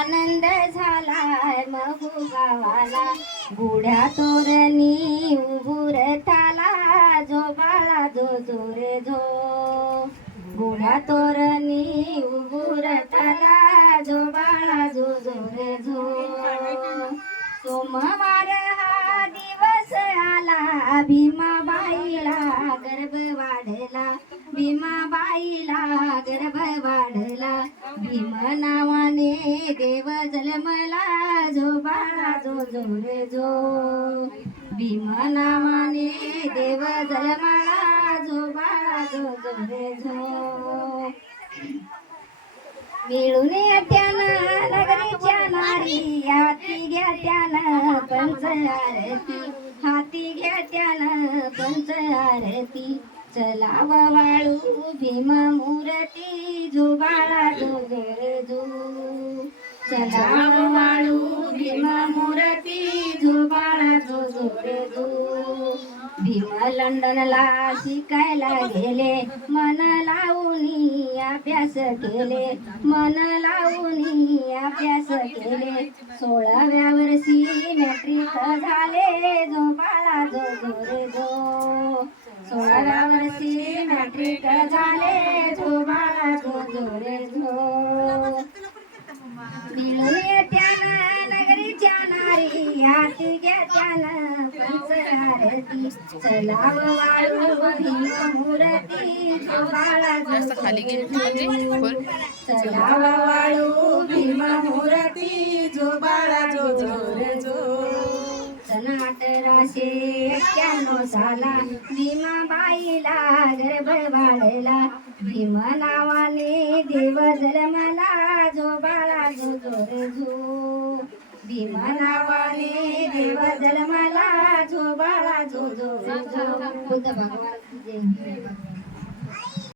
आनंद झालाय महू गावाला, गुढ्या तोरणी उभूर थाला, जो बाळा जो जो रे झो. गुढ्या तोरणी उभूर थाला, जो बाळा जो जो रे झो. सोमवार हा दिवस आला, भीमाबाईला गर्भ वाढला, भीमाबाईला गर्भ वाढला. भीम नावाने देव जन्मला, जो बाळा जो जो रे झो. भीम नावाने देव जन्मला, जो बाळा जो जो रे झो. मिळून येत्यानं नगरीच्या नारी, हाती घेत्यानं पंच आरती, हाती घेत्यानं पंच आरती. चलाव वाळू भीम मूर्ती, जो बाळा जो जो रे झो. चलाव वाळू भीम मूर्ती, जो बाळा जो जो रे झो. भीम लंडनला शिकायला गेले, मन लावून अभ्यास केले, मन लावून अभ्यास केले. 16व्या वर्षी मॅट्रिक झाले, जो बाळा जो जो रे झो. 16व्या वर्षी मॅट्रिक झाले, जो बाळा जो जो रे झो. मिळून येत्यानं नगरीच्या नारी, हाती घेत्यानं पंच आरती. चलाव वाळू भीम मूर्ती, जो बाळा जो जो रे झो. चलाव वाळू भीम मूर्ती, जो बाळा जो जो रे झो. सन 1891 साला भीमाबाईला गर्भ वाढला, भीम नावाने देव जन्मला, जो बाळा जो जो रे झो. भीम नावाने देव जन्मला, जो बाळा जो जो रे झो. बुद्ध भगवान की जय.